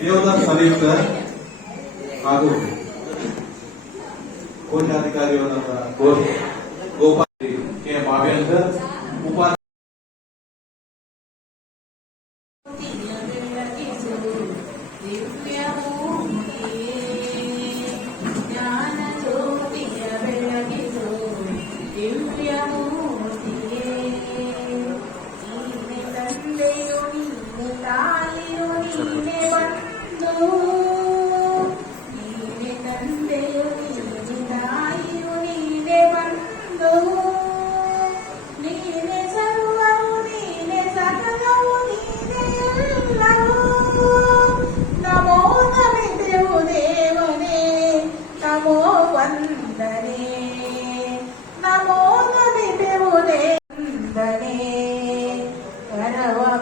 ದೇವದಾಸ್ ಸಂಯುಕ್ತ ಹಾಗೂ ಕೋಶಾಧಿಕಾರಿಯಾದ ಗೋಪಾಲ್ ಕೆ ಭಾವೇಂದ್ರ ಉಪಾಧ್ಯಾಯ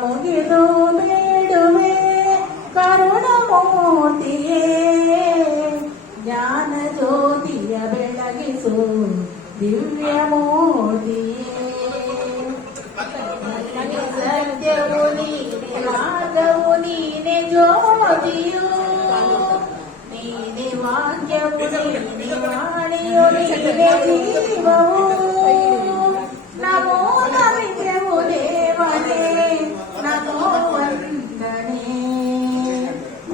ಮುಗಿದು ಬೇಡುವೆ ಕರುಣಮೂರ್ತಿಯೇ ಜ್ಞಾನ ಜ್ಯೋತಿಯ ಬೆಳಗಿಸು ದಿವ್ಯ ಮೂರ್ತಿಯೇ ಸತ್ಯವು ನೀನೆ ಮಾರ್ಗವು ನೀನೆ ಜ್ಯೋತಿಯು ನೀನೆ ವಾಕ್ಯವು ನೀನೆ ವಾಣಿಯು ನೀನೆ ಜೀವವು ನಮೋ ನಮಿತೆವು ದೇವನೇ ನಮೋ ವಂದನೆ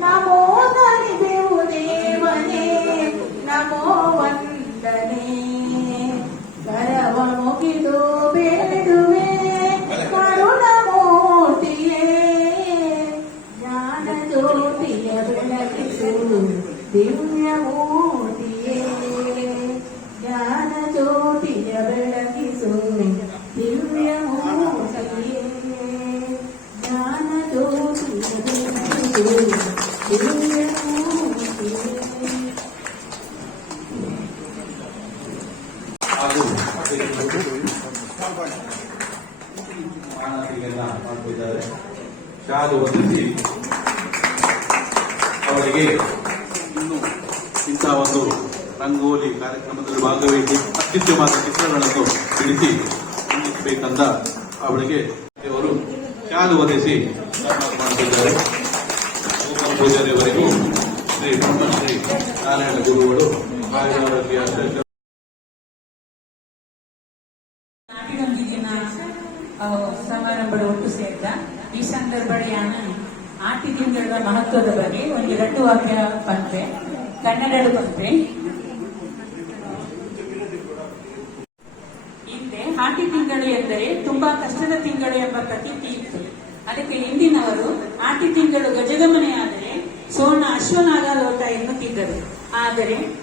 ನಮೋ ನಮಿತೆವು ದೇವನೇ ನಮೋ ವಂದನೆ ಕರವ ಮುಗಿದು ಬೇಡುವೆ ಕರುಣಮೂರ್ತಿಯೇ ಜ್ಞಾನ ಜ್ಯೋತಿಯ ಬೆಳಗಿಸು ದಿವ್ಯ ಮೂರ್ತಿಯೇ ಜ್ಞಾನ ಜ್ಯೋತಿಯ ಬೆಳಗಿಸು ದಿವ್ಯ ಮೂರ್ತಿಯೇ ಜ್ಞಾನ ಜ್ಯೋತಿಯ ಬೆಳಗಿಸು ದಿವ್ಯ ಮೂರ್ತಿಯೇ ಹಾಗೂ ಮಾನಸಿಗೆಲ್ಲ ಮಾಡ್ತಿದ್ದಾರೆ. ಶಾಲು ಹೊಂದಿಸಿ ಅವರಿಗೆ ಇನ್ನು ಇಂತಹ ಒಂದು ರಂಗೋಲಿ ಕಾರ್ಯಕ್ರಮದಲ್ಲಿ ಭಾಗವಹಿಸಿ ಅತ್ಯುತ್ತಮವಾದ ಚಿತ್ರಗಳನ್ನು ಬಿಡಿಸಿ ಅಂದಿಸಬೇಕಂತ ಅವರಿಗೆ ಅವರು ಶಾಲು ಹೊಂದಿಸಿ ಮಾಡುತ್ತಿದ್ದಾರೆ. ಪೂಜಾರಿಯವರೆಗೂ ಶ್ರೀ ಬ್ರಹ್ಮಶ್ರೀ ನಾರಾಯಣ ಗುರುಗಳು ಕಾರ್ಯದರ್ಶಿ ಅಧ್ಯಕ್ಷ ಸಮಾರಂಭಗಳು ಒಟ್ಟು ಸೇರಿದ ಈ ಸಂದರ್ಭದಲ್ಲಿ ಆಟಿ ತಿಂಗಳ ಮಹತ್ವದ ಬಗ್ಗೆ ಒಂದು 2 ವಾಕ್ಯ ಪಂಕ್ರೆ ಕನ್ನಡ ಪಂಕ್ರೆ. ಹಿಂದೆ ಆಟಿ ತಿಂಗಳು ಎಂದರೆ ತುಂಬಾ ಕಷ್ಟದ ತಿಂಗಳು ಎಂಬ ಪ್ರತೀತಿ ಇತ್ತು. ಅದಕ್ಕೆ ಹಿಂದಿನವರು ಆಟಿ ತಿಂಗಳು ಗಜಗಮನೆಯಾದರೆ ಸೋಣ ಅಶ್ವನಾಗ ಲೋಟ ಎನ್ನುತ್ತಿದ್ದರು.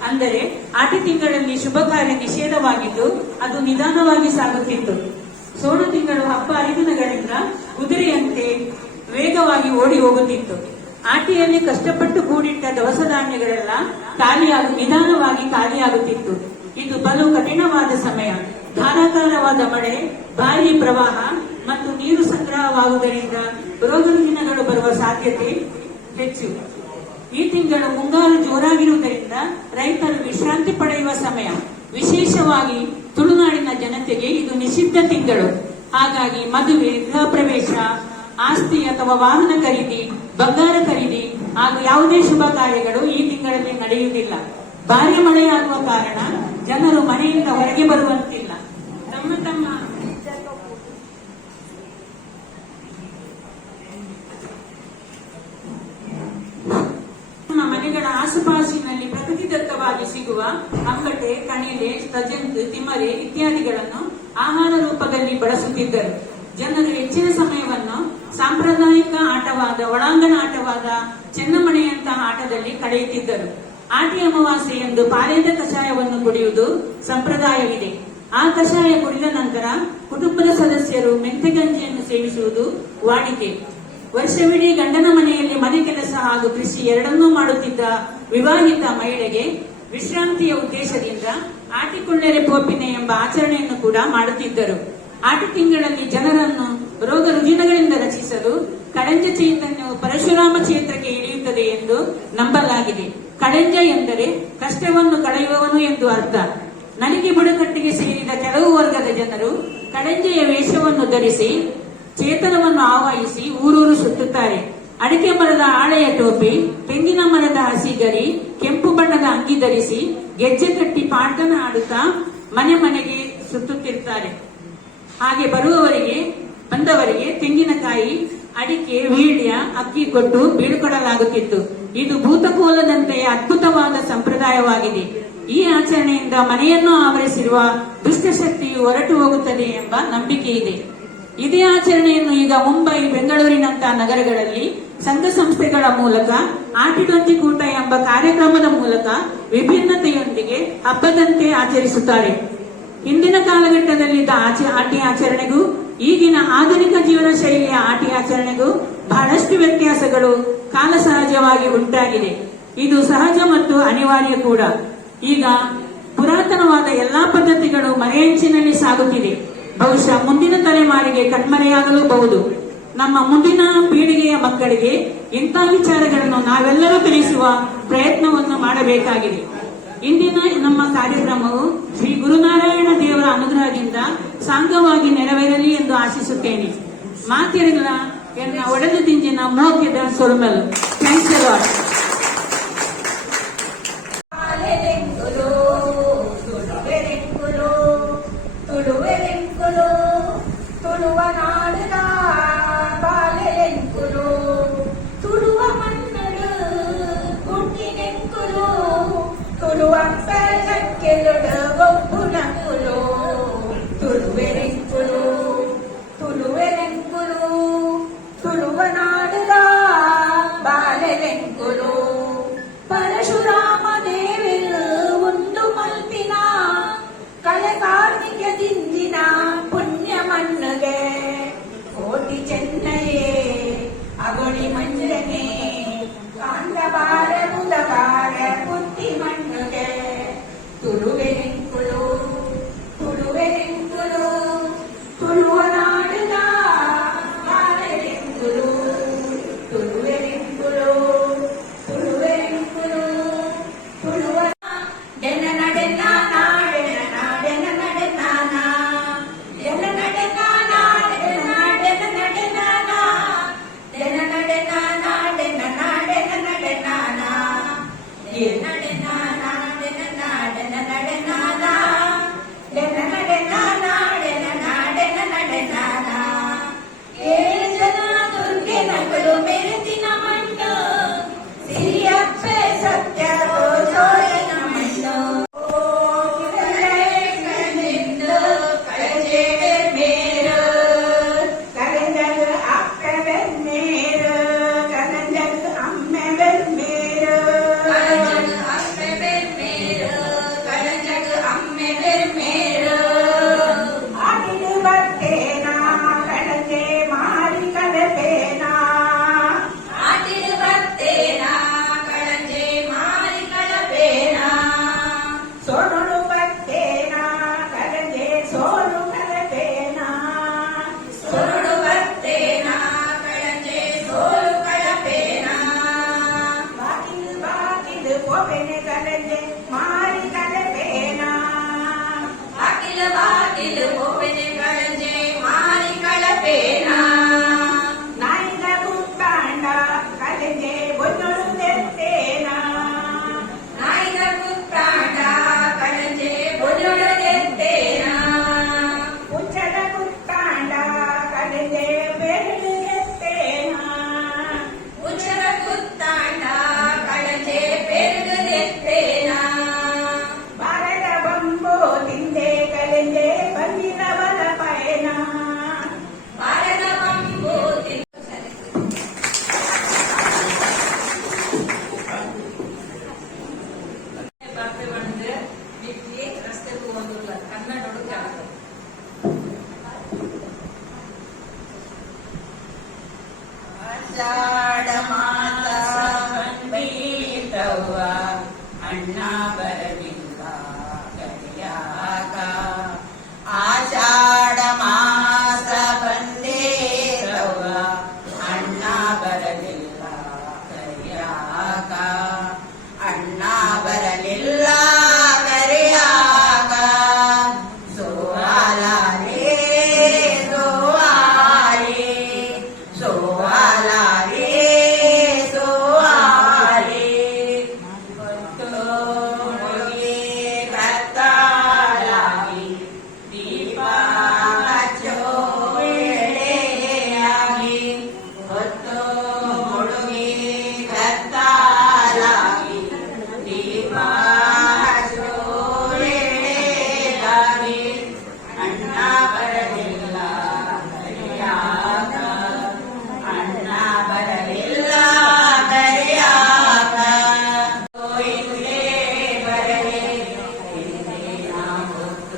ಅಂದರೆ ಆಟಿ ತಿಂಗಳಲ್ಲಿ ಶುಭ ಕಾರ್ಯ ನಿಷೇಧವಾಗಿದ್ದು ಅದು ನಿಧಾನವಾಗಿ ಸಾಗುತ್ತಿತ್ತು. ಸೋಣ ತಿಂಗಳು ಹಬ್ಬ ಹರಿದಿನಗಳಿಂದ ಕುದುರೆಯಂತೆ ವೇಗವಾಗಿ ಓಡಿ ಹೋಗುತ್ತಿತ್ತು. ಆಟಿಯಲ್ಲಿ ಕಷ್ಟಪಟ್ಟು ಕೂಡಿಟ್ಟ ದವಸ ಧಾನ್ಯಗಳೆಲ್ಲ ನಿಧಾನವಾಗಿ ಖಾಲಿಯಾಗುತ್ತಿತ್ತು. ಇದು ಬಲು ಕಠಿಣವಾದ ಸಮಯ. ಧಾರಾಕಾರವಾದ ಮಳೆ, ಭಾರೀ ಪ್ರವಾಹ ಮತ್ತು ನೀರು ಸಂಗ್ರಹವಾಗುವುದರಿಂದ ರೋಗ ರುಜಿನಗಳು ಬರುವ ಸಾಧ್ಯತೆ ಹೆಚ್ಚು. ಈ ತಿಂಗಳು ಮುಂಗಾರು ಜೋರಾಗಿರುವುದರಿಂದ ರೈತರು ವಿಶ್ರಾಂತಿ ಪಡೆಯುವ ಸಮಯ. ವಿಶೇಷವಾಗಿ ತುಳುನಾಡಿನ ಜನತೆಗೆ ಇದು ನಿಷಿದ್ಧ ತಿಂಗಳು. ಹಾಗಾಗಿ ಮದುವೆ, ಗೃಹ ಪ್ರವೇಶ, ಆಸ್ತಿ ಅಥವಾ ವಾಹನ ಖರೀದಿ, ಬಂಗಾರ ಖರೀದಿ ಹಾಗೂ ಯಾವುದೇ ಶುಭ ಕಾರ್ಯಗಳು ಈ ತಿಂಗಳಲ್ಲಿ ನಡೆಯುವುದಿಲ್ಲ. ಭಾರಿ ಮಳೆಯಾಗುವ ಕಾರಣ ಜನರು ಮನೆಯಿಂದ ಹೊರಗೆ ಬರುವಂತಿಲ್ಲ. ತಮ್ಮ ಮನೆಗಳ ಆಸುಪಾಸಿನಲ್ಲಿ ಪ್ರಕೃತಿದತ್ತವಾಗಿ ಸಿಗುವ ಅಂಬಟೆ, ಕಣಿಲೆ, ಸಜಂತ್, ತಿಮರೆ ಇತ್ಯಾದಿಗಳನ್ನು ಆಹಾರ ರೂಪದಲ್ಲಿ ಬಳಸುತ್ತಿದ್ದರು. ಜನರು ಹೆಚ್ಚಿನ ಸಮಯವನ್ನು ಸಾಂಪ್ರದಾಯಿಕ ಆಟವಾದ ಒಳಾಂಗಣ ಆಟವಾದ ಚೆನ್ನಮಣೆಯಂತಹ ಆಟದಲ್ಲಿ ಕಳೆಯುತ್ತಿದ್ದರು. ಆಟಿ ಅಮಾವಾಸ್ಯೆ ಎಂದು ಪಾರೇದ ಕಷಾಯವನ್ನು ಕುಡಿಯುವುದು ಸಂಪ್ರದಾಯವಿದೆ. ಆ ಕಷಾಯ ಕುಡಿದ ನಂತರ ಕುಟುಂಬದ ಸದಸ್ಯರು ಮೆಂತೆಗಂಜಿಯನ್ನು ಸೇವಿಸುವುದು ವಾಡಿಕೆ. ವರ್ಷವಿಡೀ ಗಂಡನ ಮನೆಯಲ್ಲಿ ಮನೆ ಕೆಲಸ ಹಾಗೂ ಕೃಷಿ ಎರಡನ್ನೂ ಮಾಡುತ್ತಿದ್ದ ವಿವಾಹಿತ ಮಹಿಳೆಗೆ ವಿಶ್ರಾಂತಿಯ ಉದ್ದೇಶದಿಂದ ಆಟಿಕೊಳ್ಳೆರೆ ಪೋಪಿನೆ ಎಂಬ ಆಚರಣೆಯನ್ನು ಕೂಡ ಮಾಡುತ್ತಿದ್ದರು. ಆಟಿ ತಿಂಗಳಲ್ಲಿ ಜನರನ್ನು ರೋಗ ರುಜಿನಗಳಿಂದ ರಕ್ಷಿಸಲು ಕಡಂಜ ಚೈತನ್ಯವು ಪರಶುರಾಮ ಕ್ಷೇತ್ರಕ್ಕೆ ಇಳಿಯುತ್ತದೆ ಎಂದು ನಂಬಲಾಗಿದೆ. ಕಡಂಜ ಎಂದರೆ ಕಷ್ಟವನ್ನು ಕಳೆಯುವವನು ಎಂದು ಅರ್ಥ. ನಲಿಗೆ ಬುಡಕಟ್ಟಿಗೆ ಸೇರಿದ ಕೆಲವು ವರ್ಗದ ಜನರು ಕಡಂಜೆಯ ವೇಷವನ್ನು ಧರಿಸಿ ಚೇತನವನ್ನು ಆವಾಹಿಸಿ ಊರೂರು ಸುತ್ತುತ್ತಾರೆ. ಅಡಿಕೆ ಮರದ ಆಳೆಯ ಟೋಪಿ, ತೆಂಗಿನ ಮರದ ಹಸಿಗರಿ, ಕೆಂಪು ಬಣ್ಣದ ಅಂಗಿ ಧರಿಸಿ ಗೆಜ್ಜೆ ಕಟ್ಟಿ ಪಾಡ್ದನ ಆಡುತ್ತಾ ಮನೆ ಮನೆಗೆ ಸುತ್ತುತ್ತಿರ್ತಾರೆ. ಹಾಗೆ ಬಂದವರಿಗೆ ತೆಂಗಿನಕಾಯಿ, ಅಡಿಕೆ, ವೀಳ್ಯ, ಅಕ್ಕಿ ಕೊಟ್ಟು ಬೀಳ್ಕೊಡಲಾಗುತ್ತಿತ್ತು. ಇದು ಭೂತಕೋಲದಂತೆಯೇ ಅದ್ಭುತವಾದ ಸಂಪ್ರದಾಯವಾಗಿದೆ. ಈ ಆಚರಣೆಯಿಂದ ಮನೆಯನ್ನು ಆವರಿಸಿರುವ ದುಷ್ಟಶಕ್ತಿಯು ಹೊರಟು ಹೋಗುತ್ತದೆ ಎಂಬ ನಂಬಿಕೆ ಇದೆ. ಇದೇ ಆಚರಣೆಯನ್ನು ಈಗ ಮುಂಬೈ, ಬೆಂಗಳೂರಿನಂತಹ ನಗರಗಳಲ್ಲಿ ಸಂಘ ಸಂಸ್ಥೆಗಳ ಮೂಲಕ ಆಟಿಡೊಂಜಿ ಕೂಟ ಎಂಬ ಕಾರ್ಯಕ್ರಮದ ಮೂಲಕ ವಿಭಿನ್ನತೆಯೊಂದಿಗೆ ಹಬ್ಬದಂತೆ ಆಚರಿಸುತ್ತಾರೆ. ಹಿಂದಿನ ಕಾಲಘಟ್ಟದಲ್ಲಿದ್ದ ಆಟಿ ಆಚರಣೆಗೂ ಈಗಿನ ಆಧುನಿಕ ಜೀವನ ಶೈಲಿಯ ಆಟಿ ಆಚರಣೆಗೂ ಬಹಳಷ್ಟು ವ್ಯತ್ಯಾಸಗಳು ಕಾಲ ಸಹಜವಾಗಿ ಉಂಟಾಗಿದೆ. ಇದು ಸಹಜ ಮತ್ತು ಅನಿವಾರ್ಯ ಕೂಡ. ಈಗ ಪುರಾತನವಾದ ಎಲ್ಲಾ ಪದ್ಧತಿಗಳು ಮರೆಯಂಚಿನಲ್ಲಿ ಸಾಗುತ್ತಿದೆ. ಬಹುಶಃ ಮುಂದಿನ ತಲೆಮಾರಿಗೆ ಕಣ್ಮರೆಯಾಗಲೂಬಹುದು. ನಮ್ಮ ಮುಂದಿನ ಪೀಳಿಗೆಯ ಮಕ್ಕಳಿಗೆ ಇಂಥ ವಿಚಾರಗಳನ್ನು ನಾವೆಲ್ಲರೂ ತಿಳಿಸುವ ಪ್ರಯತ್ನವನ್ನು ಮಾಡಬೇಕಾಗಿದೆ. ಇಂದಿನ ನಮ್ಮ ಕಾರ್ಯಕ್ರಮವು ಶ್ರೀ ಗುರುನಾರಾಯಣ ದೇವರ ಅನುಗ್ರಹದಿಂದ ಸಾಂಗವಾಗಿ ನೆರವೇರಲಿ ಎಂದು ಆಶಿಸುತ್ತೇನೆ. ಮಾತಿರಲ್ಲ ಎನ್ನ ಒಡೆದು ತಿಂಜಿನ ಮೋಗ್ಯದ ಸೊಲ್ಮೆಲು. Thanks A lot. ತುಳುವ ನಾಡಿನ ಬಾಲೆಂಕುಲು, ತುಳುವ ಮಣ್ಣಳು ಹುಟ್ಟಿನೆಂಕುಲು, ತುಳುವ ಬೆಳಕೆಲುಡು ಒಬ್ಬುನಂಕುಲು, ತುಳುವೆರೆಂಕುಲು, ತುಳುವೆರೆಂಕುಲು, ತುಳುವ ನಾಡಿನ ಬಾಲೆಂಕುಲು.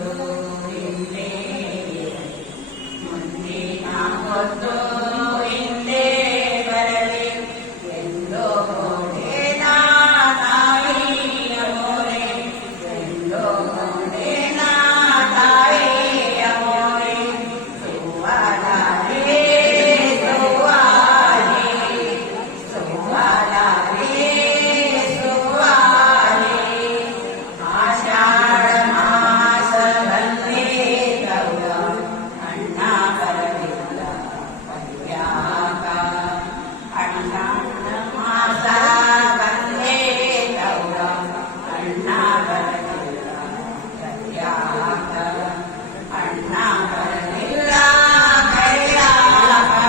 ಹಿಂದೆ ಮುಂದಿನ ಹೊತ್ತು ಹಿಂದೆ ಬರಲಿ ಎಂದು ಗೋಡೆನ ತಾಯಿಯ ಮೋರೆ ಎಂದು ಗೋಡೆನ ತಾಯಿಯ ಮೋರೆ ಸುವಲಾರೆ ಸುವಾಲೆ ಸುವಾಲೆ ಆಷಾಢ ಮಾಸದಲ್ಲಿ ಗೌರ ಅಣ್ಣ ಬರಲಿಲ್ಲ ಪರ್ಯಾಗ ಅಣ್ಣನ ಮಾಸ ಬಂದೇ ಗೌರ ಅಣ್ಣ ಬರಲಿಲ್ಲ ಪರ್ಯಾಗ ಅಣ್ಣ ಬರಲಿಲ್ಲ ಕೈಯಾಗ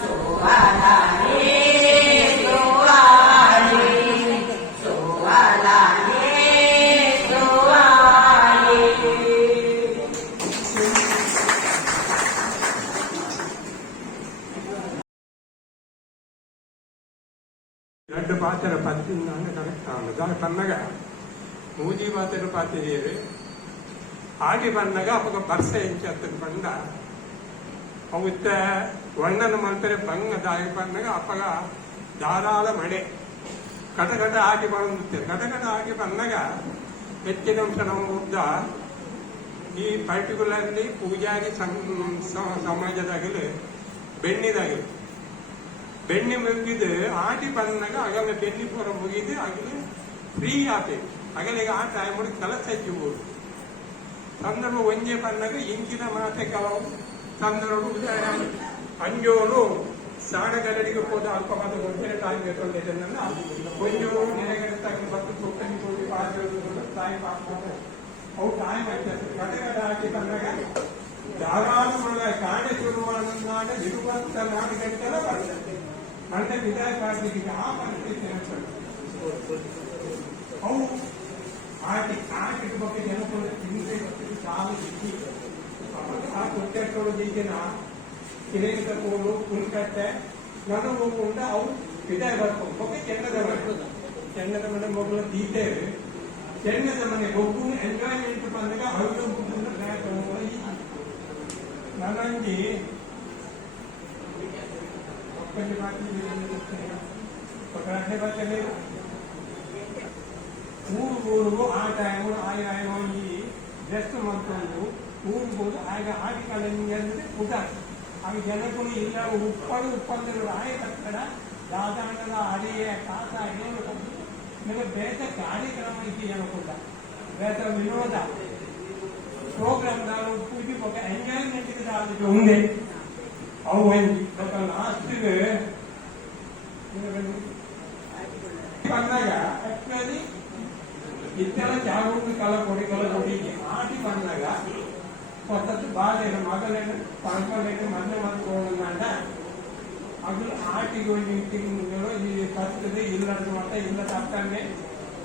ಸುವಲಾರೆ ಸುವಾಲೆ ಸುವಲಾರೆ ಸುವಾಲೆ. రెండు పాత్ర పత్తిందని కరెక్టాను దాని పన్నగ మూజీ పాత్ర పాత్ర ಆಗಿ ಬಂದಾಗ ಅವಾಗ ಬರ್ಸೆ ಹೆಂಚತ್ತದ ಬಂದ ಅವತ್ತ ಒಣ್ಣನ ಮಂತ್ರೆ ಬಂಗದಾಗಿ ಬಂದಾಗ ಅಪ್ಪಗ ಧಾರಾಳ ಮಳೆ ಕಟಕಟ ಆಗಿ ಬರುತ್ತೆ ಕಟಕಟ ಆಗಿ ಬಂದಾಗ ಹೆಚ್ಚಿನ ಅಂಶ ನಮ್ಮ ಉದ್ದ ಈ ಪರ್ಟಿಕ್ಯುಲರ್ಲಿ ಪೂಜಾರಿ ಸಮಾಜದಾಗಲಿ ಬೆಣ್ಣಿದಾಗಲಿ ಬೆಣ್ಣೆ ಮುಗಿದು ಆಟಿ ಬಂದಾಗ ಆಗಲೇ ಬೆಣ್ಣಿ ಪೂರ ಮುಗಿದು ಆಗಲೇ ಫ್ರೀ ಆತೇವೆ ಆಗಲಿಗೆ ಆ ಟೈಮ್ ಕೆಲಸ ಹೆಚ್ಚಿಬೋದು ಸಂದರ್ಭ ಒಂಜೆ ಬಂದಾಗ ಇಂಚಿನ ಮಾತೆ ಕೆಲವು ಸಂದರ್ಭ ಅಂಜೋರು ಸಾಣಗರಡಿಗೆ ಹೋದ ಅಲ್ಪವಾದ ಒಂದೇ ಟೈಮ್ ಎತ್ತೊಂದಿದ್ದನ್ನ ಒಂಜೋರು ನೆರೆಗಡೆ ಬತ್ತು ತುಕ್ಕನಿ ಹೋಗಿ ಬಾಜೋದು ತಾಯಿ ಪಾಪ ಅವು ಟೈಮ್ ಆಯ್ತು ಕಡೆಗಡ ಆಗಿ ಬಂದಾಗ ಧಾರಾಳ ಕಾಣೆ ಶುರುವಾದ ಇರುವಂತ ನಾಡಿಗೆಲ್ಲ ಬರ್ತದೆ ಮಂಡ್ಯ ವಿದಾಯ ಪಾರ್ಟಿಗೆ ಆ ಪರಿಸ್ಥಿತಿ ಅವು ಆಟಿ ಆಟಿಗೆ ಬಗ್ಗೆ ಜನಪದ ಹಿಂದೆ ಸಾಲು ಇದ್ದು ಆ ಕುಟ್ಟೆಟ್ಟೋಳು ಈಗಿನ ಕಿರೇಕ ಕೋಲು ಕುಲ್ಕಟ್ಟೆ ನಾನು ಹೋಗುಂಡ ಅವು ವಿದಾಯ ಬರ್ಕೊಂಡು ಬಗ್ಗೆ ಚೆನ್ನದ ಮನೆ ಮಗಳು ತೀತೇವೆ ಚೆನ್ನದ ಮನೆ ಹೋಗು ಎಂಜಾಯ್ಮೆಂಟ್ ಬಂದಾಗ ಹಳ್ಳು ನನಂಜಿ ಒಕ್ಕಲ್ಲಿ ಮಾತಾಡಿ ಭಾಷೆಯಲ್ಲಿ ಊರಿಗೂ ಆ ಟೈಮು ಆಯ ಈ ರೆಸ್ಟ್ ಮಾಡ್ಕೊಂಡು ಊರಿಗೂ ಆಗ ಆಗಿ ಕಾಲಿಂಗ್ ಅಂದ್ರೆ ಊಟ ಆಗ ಜನಗಳು ಇಲ್ಲ ಉಪ್ಪಂದರು ಆಯ ಕಟ್ಟಡ ದಾದಾಂಡದ ಅಡಿಯ ಕಾಸ ಏನು ನಿಮಗೆ ಬೇತ ಕಾರ್ಯಕ್ರಮ ಇದ್ದು ಜನಕೂಟ ಬೇತ ವಿನೋದ ಪ್ರೋಗ್ರಾಮ್ ನಾನು ಪೂಜೆ ಬಗ್ಗೆ ಎಂಜಾಯ್ಮೆಂಟ್ ಆಗುತ್ತೆ ಉಂಡೆ ಅವು ಒಂಜಿ ಲಾಸ್ಟ್ಗೆ ಬಂದಾಗ ಆಕ್ಚುಲಿ ಇತ್ತೆಲ್ಲ ಜಾಗೃತಿ ಕಲ ಕೊಡಿ ಆಟಿ ಬಂದಾಗ ಹೊಸತ್ತು ಬಾಲೇನ ಮಗಲೇನು ಪಂಕಲೇನು ಮೊನ್ನೆ ಮಾಡ್ಕೊಂಡ ಅದು ಆಟಿಗೆ ಒಂದು ತಿಂಗಳು ಈ ಕರ್ತದೆ ಇಲ್ಲದ ಮಟ್ಟ ಇಲ್ಲದ ಅಕ್ಕಂಗೆ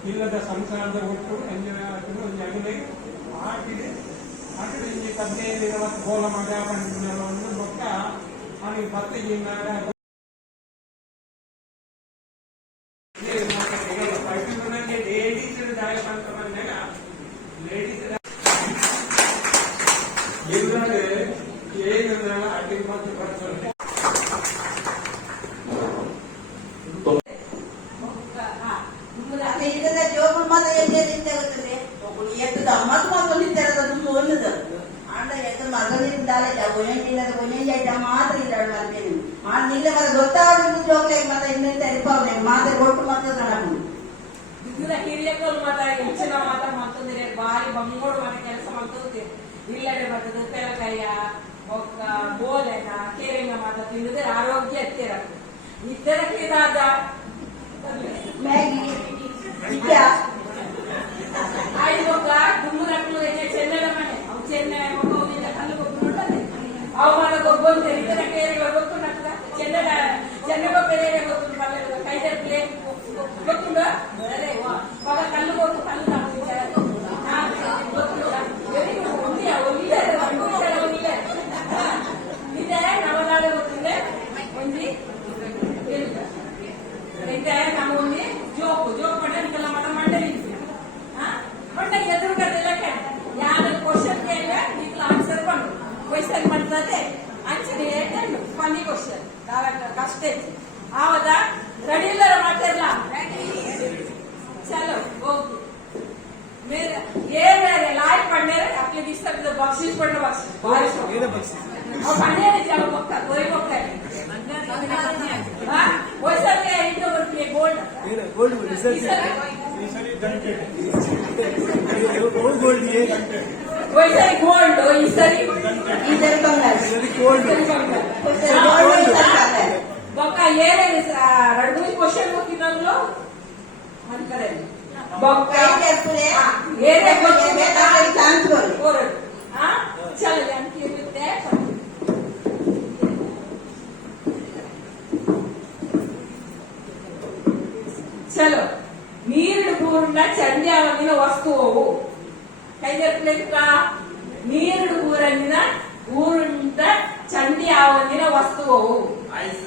ಇಲ್ಲದ ಸಂಸಾರದ ಒಟ್ಟು ಎಂಜಾಯ್ ಆಗ್ತದೆ ಒಂದು ಜಗಲಿಗೆ ಆಟಿದೆ ಆಟಿದೆ ಈ 15 ಗೋಲ ಮಗ ಬಂದು ಮೊಕ್ಕ ಅವನಿಗೆ ಬತ್ತಿಗೆ ಪರ್ಟಿಕ್ಯುಲರ್ಲಿ ಲೇಡೀಸ್ ದಾಯ ಅಂತ ಬಂದಾಗ ಲೇಡೀಸ್ ಇಲ್ಲದೆ ಏನಂದ್ರೆ ಅಡ್ಡಿ ಮತ್ತು ಬರ್ತದೆ ಇದರ ಜೋಗುಳು ಮಾತ್ರ ಎಲ್ಲಿ ನಿಂತಾಗುತ್ತದೆ ಎತ್ತದ ಮತ್ತು ನಿಂತಿರೋದು ತುಂಬ ಒಳ್ಳೆದು ಆಂಡ ಎತ್ತ ಮಗನಿಂದಾಲೆ ಒಯ್ಯಂಗಿಲ್ಲದ ಮಾತ್ರ ಇದ್ದಾಳು ಮಲ್ಪೇನು ನಿಲ್ಲ ಮರ ಗೊತ್ತಾಗುದು ಜೋಗ್ಲೆ ಮತ್ತೆ ಇನ್ನೆಂತ ಇರ್ಪಾವ್ನೆ ಮಾತ್ರ ಒಟ್ಟು ಮಾತ್ರ ತಡಬಹುದು ಇದರ ಹಿರಿಯಕಲ್ ಮಾತ ಹೆಚ್ಚಿನ ಮಾತ ಮತ್ತೊಂದಿರೆ ಬಾರಿ ಬಂಗೋಡು ಮನೆ ಕೆಲಸ ಮಾಡ್ತದೆ ಇಲ್ಲಡೆ ಬರ್ತದೆ ತೆಲಕಯ್ಯ ಒಕ್ಕ ಬೋಲೆನ ಕೇರಿಂಗ ಮಾತ ತಿಂದಿದ್ರೆ ಆರೋಗ್ಯ ಎತ್ತಿರ ಇದ್ದರಕ್ಕೆ ಇದಾದ ಮ್ಯಾಗಿ ಆಯ್ತು ಗುಮ್ಮರಕ್ಕೂ ಚೆನ್ನೈನ ಮನೆ ಅವು ಚೆನ್ನೈ ಮಗುವಿನ ಕಲ್ಲು ಗೊಬ್ಬರ ನೋಡ್ತಾರೆ ಅವಮಾನ ಗೊಬ್ಬರ ಇತರ ಕೇರಿಗಳ ಗೊತ್ತು ನಕ್ಕ ಚೆನ್ನೈ ಗೊಬ್ಬರ ಗೊತ್ತು ಕೈದರ್ಲೆ ಗೊತ್ತುಂಡ ಅದೇ ಮಗ ಕಲ್ಲು ಗೊತ್ತು ಕಲ್ಲು ಇದೆ ನವನಾಡ ಗೊತ್ತಿದೆ ಒಂದಿ ಇದೆ ನಮ್ಮ ಒಂದಿ ಜೋಕು ಪಡ ನಿಕಲ ಮಠ ಮಂಡೆ ಅಷ್ಟೇ ಆವದ ರೆಡಿ ಇಲ್ಲರ ಮಾತಾಡಲ್ಲ चलो ओके मेरे ये मेरे लाइक पढ़ने आपके बीच तक तो बख्शिश पढ़ना बख्शिश और पढ़ने नहीं चलो पक्का कोई पक्का हाँ वैसा क्या इंटर वर्क ये गोल्ड वैसा ही गोल्ड हो इसरी इधर बंगाल गोल्ड गोल्ड पक्का ये రెండు క్వశ్చన్ వచ్చినందులో मन करें बॉक्काई करपुले ये देखो ये बेटा चांस बोल और हां चल जानकी बिते चलो ನೀರಿನ ಗೂರುಂಡ ಚಂಡಿ ಅವನಿನ ವಸ್ತುವು ಕೈಗೆತ್ತಲಿಕ್ಕ ನೀರಿನ ಗೂರನಿನ ಗೂರುಂಡ ಚಂಡಿ ಅವನಿನ ವಸ್ತುವು ಐಸ್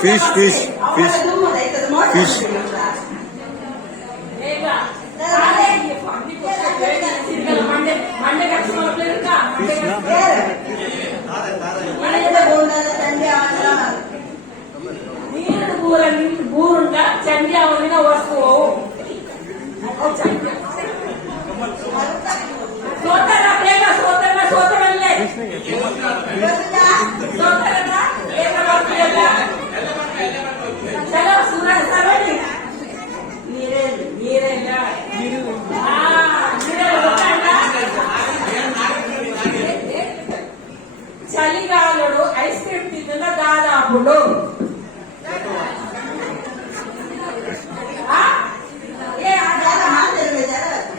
Fish. ನೀರಿನ ಗೂರುಂಡ ಚಂಡಿ ಅವನಿನ ವಸ್ತುವು ಸೋತರ ಬೇಗ ಸೋತರಲ್ಲೇ ಸೋತರನ್ನ ಬೇಗ ಬರ್ತೀಯಲ್ಲ ಚಲೋ ಸರಳಿ ನೀರೆಲ್ಲ చలిగాలుడు ఐస్ క్రీమ్ తిన్న దాదాపుడు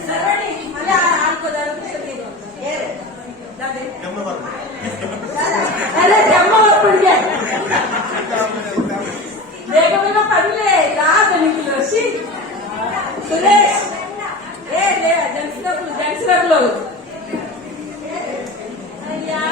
సరే మళ్ళీ అరే జమ్మ వస్తుంది లేకపోయినా పనిలే రాదు నీకు వచ్చి సురేష్ ఏ లే జన్సిడబ్లు అయ్యా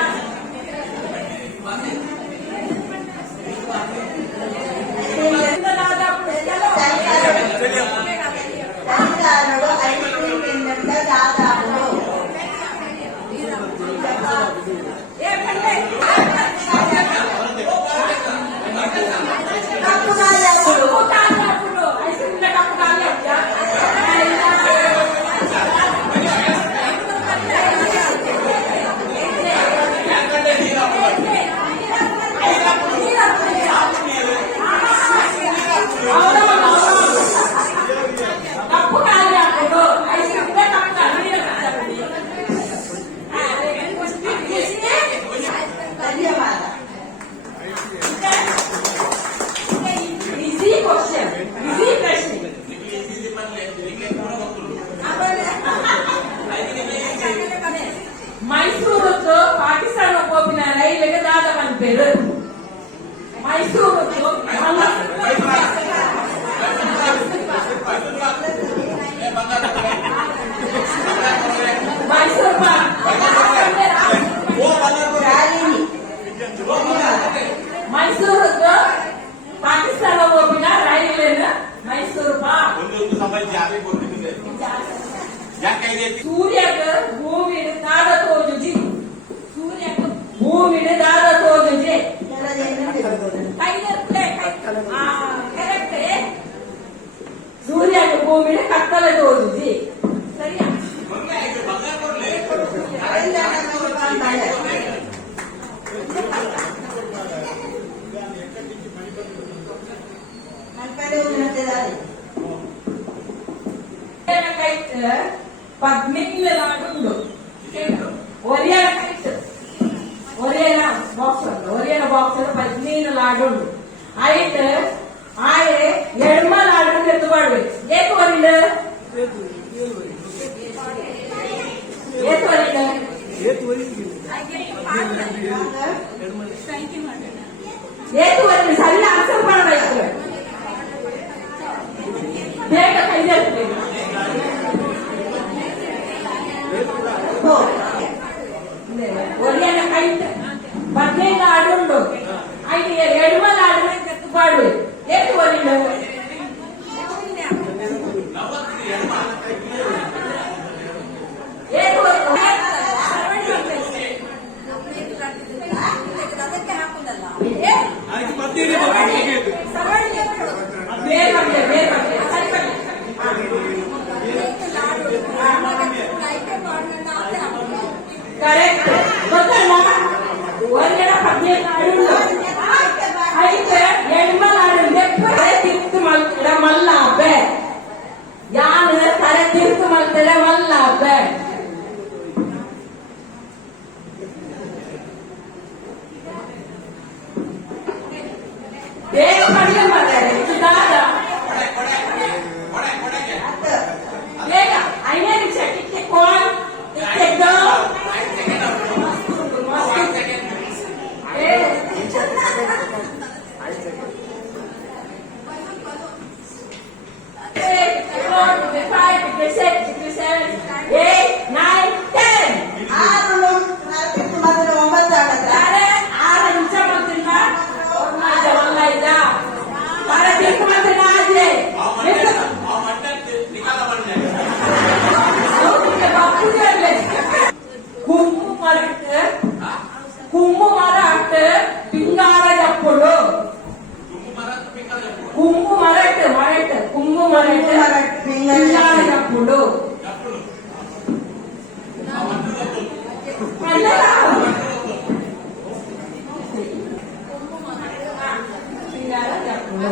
ಮೈಸೂರು ಪಾಕಿಸ್ತಾನ ಹೋಗಿನ ರೈಲಿಗೆ ದಾದ ಬಂದಿರು ಮೈಸೂರು ಮೈಸೂರು ಪಾಕಿಸ್ತಾನ ಹೋಗಿನ ರೈಲಿನ ಮೈಸೂರು ಸೂರ್ಯಗ ಭೂಮಿನ ದಾದ ತೋಜುಜಿ ಸೂರ್ಯಗ ಭೂಮಿನ ದಾದ ತೋಜುಜಿ ಕರೆಕ್ಟ್ ಸೂರ್ಯಗ ಭೂಮಿನ ಕತ್ತಲೆ ತೋಜುಜಿ ಸರಿಯಾ పద్మిల నాడు ఒరియన బాక్స్ పద్మీన లాడు అయితే ಆಯೆ ಎಡ್ಮ ಲಾಡು ಎತ್ತುಬಾಡ್ವೆ ಏತು ವರಿಲ್ಲ ಸರಿ ಆನ್ಸರ್ ಮಾಡಬೇಕು ಬೇಗ ಕೈ ಅದಕ್ಕೆ ಹಾಕುದಲ್ಲ ಕರೆಕ್ಟ್ ಗೊತ್ತಲ್ಲ ಹೊರಗಡೆ 17 అయితే ఎడమలాడు తల తిరుగు మల్తడ మల్ల అబ్బే యాన తల తిరుగు మల్తడ మల్ల అబ్బే ಬೇಗ ಪಡಿಯ ಮಾತಾಡಿ ಇದಾದ ಬೇಗ ಐನೇ ನಿಮಿಷ ಟಿಕ್ಕೆ ಕೋನ್ ಟಿಕ್ಕೆ ಗೋ కుమ్ము మరట్ పింగార చెప్పుడు కుమ్ము మరట్ మరట్ కుమ్ము మరట్ పింగార చెప్పుడు పింగార చెప్పుడు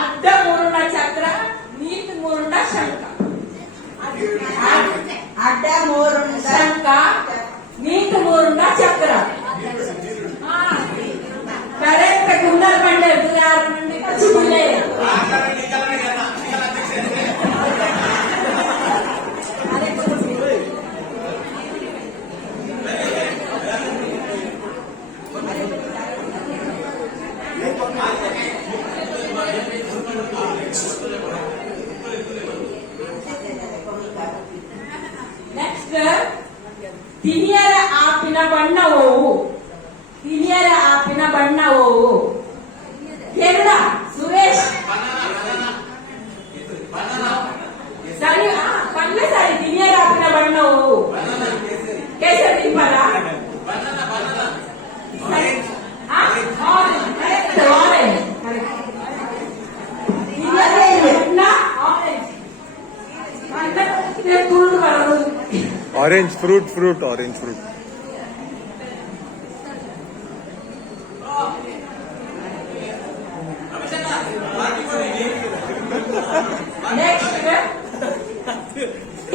అడ్డ మూరున్న చక్ర నీటి మూరున్న శంఖ అడ్డ మూరున్న శంఖ నీటి మూరున్న చక్ర కరెక్ట్ గుండెలు పండేది 6 నుండి చిగులే ನೆಕ್ಸ್ಟ್ ತಿನಿಯರ ಆಪಿನ ಬಣ್ಣ ಓವು ತಿನಿಯರ ಆಪಿನ ಬಣ್ಣ ಓವು ಕೇರಳ ಸುರೇಶ್ ಸರಿ ಪಲ್ಲೆ ಸರಿ ತಿನಿಯರ ಆಪಿನ ಬಣ್ಣ ಓವು ಕೇಸರಿ ಫಲ Orange fruit, orange fruit. Next,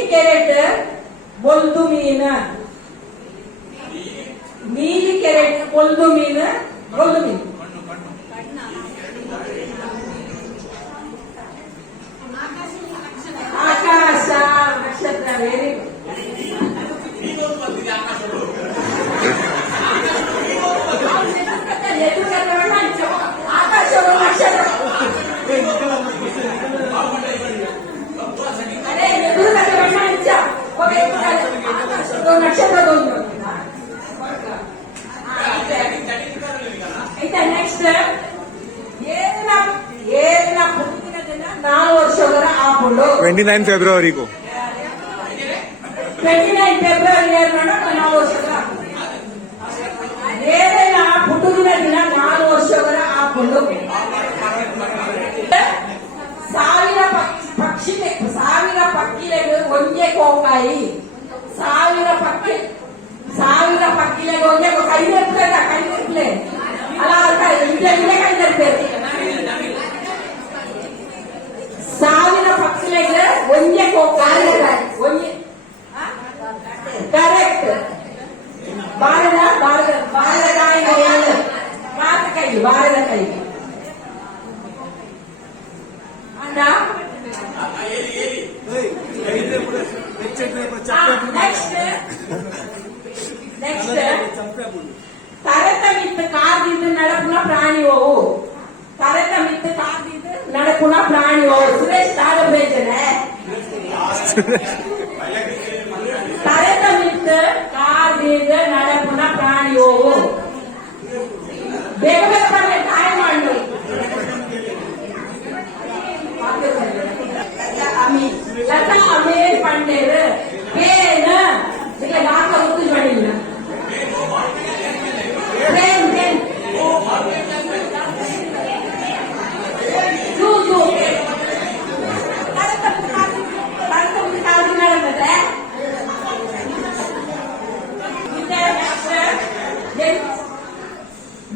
carrot, boldu mean. Neeli carrot, boldu mean, boldu mean. ಆಕಾಶ ನಕ್ಷತ್ರ ವೆರಿ ಆಕಾಶ ನಕ್ಷತ್ರ ಅದೇ ನಕ್ಷತ್ರ ಆಯ್ತಾ ನೆಕ್ಸ್ಟ್ ಏನ 4 ವರ್ಷಗಳ ಆಪುಂಡು 29 February को 29 ಫೆಬ್ರವರಿ 4 ವರ್ಷಗಳ ಏನೇನ ಹುಟ್ಟುದಿನ ದಿನ 4 ವರ್ಷಗಳ ಆಪುಂಡು ಸಾವಿರ ಪಕ್ಕಿಲೆಗೆ ಒಂದೇ ಕೋಕಾಯಿ ಸಾವಿರ ಪಕ್ಕಿಲೆಗೆ ಒಂದೇ ಕೈ ನೆರ್ಪ್ಲೆ ಅಲ್ಲ ಕೈ ನೆರ್ಪೇರು ಸಾವಿರ ಪಕ್ಕಿಲೆಗೆ ಒಂದೇ ಕೋಕಾಯಿ ಒಂದೇ ಕರೆಕ್ಟ್ ಬಾರದ ಕಾಯಿ ಬಾರದ ಕೈ ಅಂದ ನೆಕ್ಸ್ಟ್ ತರತ ಮಿತ್ತು ಕಾದಿದ್ದು ನಡಪುನ ಪ್ರಾಣಿ ಹೋವು ತರತ ಮಿತ್ತು ಕಾದಿದ್ದು ನಡಪುನ ಪ್ರಾಣಿ ಹೋವು ಸುರೇಶ್ ತಾಡ ಬೇಜನೆ ತರೆತ ಮಿತ್ತ ಕಾದಿದ ನಡೆಪುನ ಪ್ರಾಣಿಯೋ ಬೇಗ ಬೇಗ ಬರ್ಲಿ ಕಾಯ ಮಾಡು ಲತಾ ಅಮೀರ್ ಪಂಡೇರ್ ಪೇನ ಈಗ ಯಾಕ ಉದ್ದು ಮಾಡಿಲ್ಲ ಪೇನ್ ಪೇನ್ ಜೂ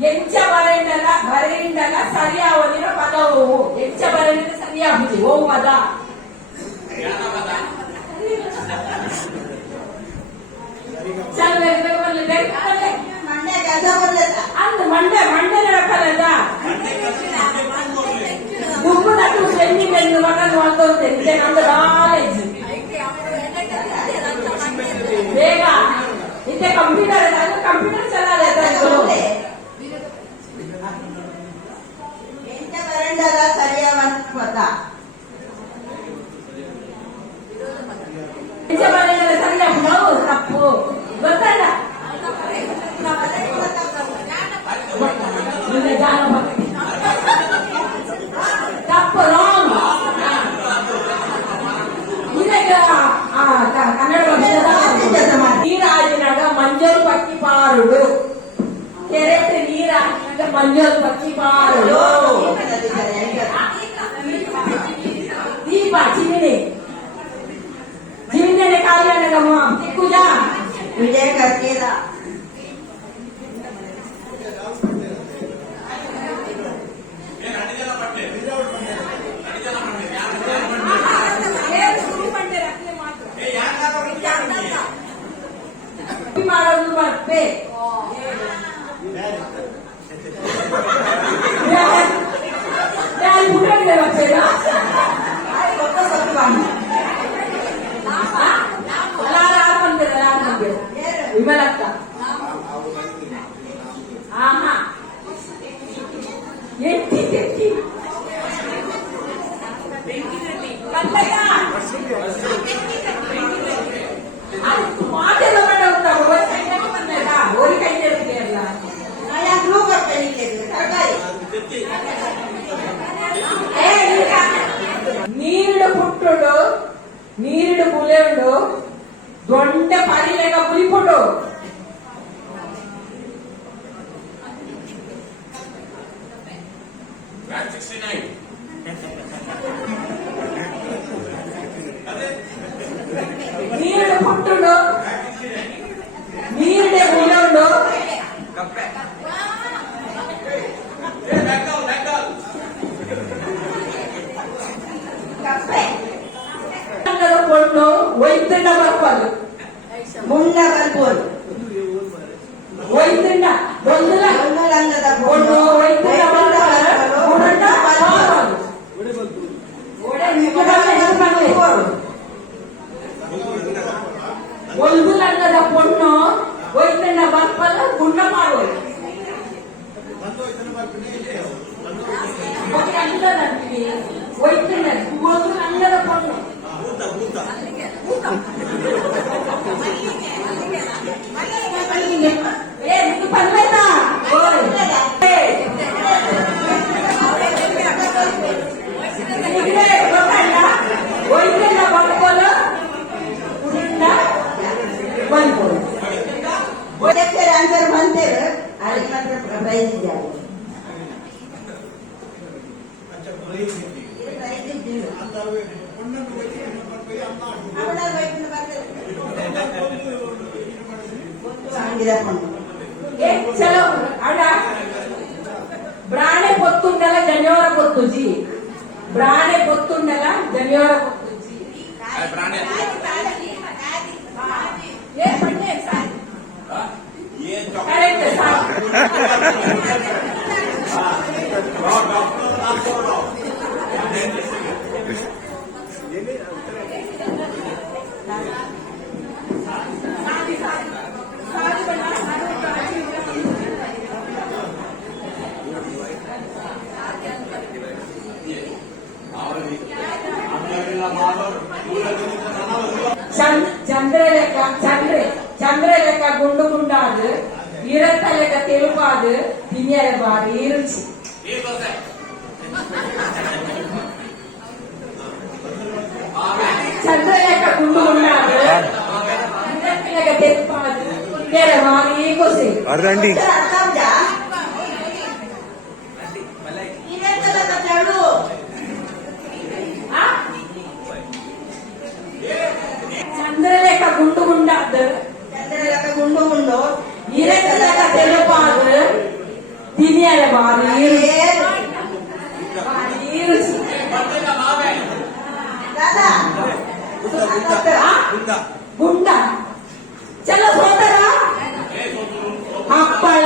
ಎಂಚ ಬರೆಯಿಂಡಲ ಸರಿಯಾವದಿನ ಪದವು ಎಂಚ ಬರೆಯಿಂದ ಸರಿಯಾಗುದಿ ಓ ಪದ ಮಂಡ್ಯ ಗದ ಬರ್ತದ ಅಂದು ಮಂಡೆ ನಡಕಲ್ಲದ ದುಡ್ಡು ನಟ್ಟು ಸೆಂಡಿಂಗ್ ಎಂದು ಮಗನ್ ಮಾಡ್ತೋರ್ತೇನೆ ನಮ್ದು ನಾಲೆಜ್ ಬೇಗ ಇತ್ತೆ ಕಂಪ್ಯೂಟರ್ ಚಲಾಲೆ ಎಂತ ಬರಂಡಲ ಸರಿಯಾದ ಪದ ಸರಿಯಾಗ ತಪ್ಪು ಗೊತ್ತಲ್ಲ ತಪ್ಪು ರಾಂಗ್ ಕನ್ನಡ ನೀರಾಜಿನಾಗ ಮಂಜಲ್ ಪಕ್ಕಿ ಪಾರುಡು ಕೆರೆಟ್ ನೀರಾಜಿನಾಗ ಮಂಜಲ್ ಪಕ್ಕಿ ಪಾರುಡು ದೀಪ ಚಿಮಿನಿ ಚಿಮಿನಿ ಕಾಲಿಯಾಗ ದಿಕ್ಕುಜ ವಿಜಯ ಕರ್ಕೇರ ಮಾಡೋದು ಬರ್ತೆ ವಿಮಲಕ್ಕ ಆಹಾ ಎಟ್ಟಿ ಎಟ್ಟಿ ಮಾತೆಲ್ಲ ಮಾಡ ಓರಿ ಕೈ ಅಲ್ಲ ನೀರಿಡು ಪುಟ್ಟುಡು ನೀರಿಡು ಬುಲೆ ಉಂಡು ದೊಡ್ಡ ಪರಿಲೆಗ ಪುಲಿಪುಡು ನೀರಿಡು ಪುಟ್ಟುಡು ನೀರಿಡೆ ಬುಲೆ ಉಂಡು ಕೊಂಡು ಒಯ್ತಂಡ ಬರ್ಬೋದು ಮುಂಡ ಬರ್ಬೋದು ಒಯ್ತಂಡ ಬೊಂದಲ ರಂಗದ ಕೊಂಡು ಒಯ್ತಂಡ ಒಂದು ಲಂಗದ ಪೊಣ್ಣು ಒಯ್ತಂಡ ಬರ್ಪಲ್ಲ ಗುಂಡ ಮಾಡೋದು ಒಯ್ತಂಡ ಒಂದು ಲಂಗದ ಪೊಣ್ಣು ಪಲ್ಲೆತಾ ಒಯ್ತಂಡ ಬರ್ಪಲ್ಲ ಗುಂಡ ಬಂದ್ಬೋದು ಆನ್ಸರ್ ಬಂತೇವೆ ಅಲ್ಲಿ ಮಾತ್ರ ಪ್ರೈಸ್ ಇದ್ದಾರೆ చలో ఆడ బ్రాణే పొత్తుండల జనియోర పొత్తుజీ బ్రాణే పొత్తుండల జనియోర పొత్తుజీ ఏ పన్నే కరెక్ట్ సార్ ಚಂದ್ರ ಲೆಕ್ಕ ಗುಂಡು ಗುಂಡಾದು ಇರತ್ತ ಲೆಕ್ಕ ತೆಲುಪಾದು ತಿನ್ಯರ ಬಾರಿ ರುಚಿ. ಚಂದ್ರ ಲೆಕ್ಕ ಗುಂಡು ಗುಂಡಾದು ಇರತ್ತ ಲೆಕ್ಕ ತೆಲುಪಾದು ತಿನ್ಯರ ಬಾರಿ ಖುಷಿ. अर्धंडी ಚಂದ್ರ ಲೆಕ್ಕ ಗುಂಡು ಗುಂಡಾದು ಗುಂಡು ಗುಂಡು ಇರತ್ತ ಲೆಕ್ಕ ತೆಲುಪಾದು ತಿನ್ಯರ ಬಾರಿ ರುಚಿ. दादा ಗುಂಡ ಚಲೋ ಸೋದರ ಹಪ್ಪಳ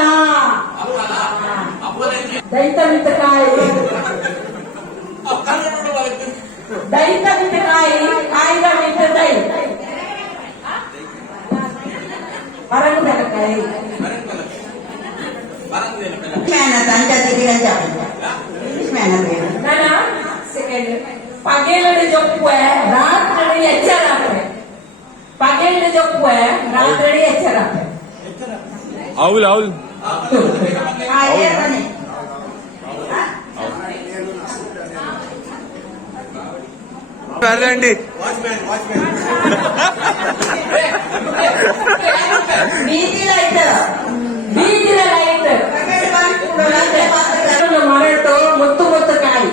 ದೈತ ಮಿತಕಾಯಿ ಕಾಯಿಗ ಮಿತ ದೈ ಮರಂಗದಕಾಯಿ मेहनत अंजा दीदी अंजा मेहनत ನಾನ ಸೆಕೆಂಡ್ ಪಗೇಲಡೆ ಜೊಪ್ಪೆ ರಾತ್ರಿ ಎಚ್ಚರಾಪೆ ಪಗೇಲಡೆ ಜೊಪ್ಪೆ ರಾತ್ರಿ ಎಚ್ಚರಾಪೆ आउल आउल हाँ ये बने अर्धंडी बीजी लाइट ಮರಟು ಮುತ್ತು ಮುತ್ತು ಕಾಯಿ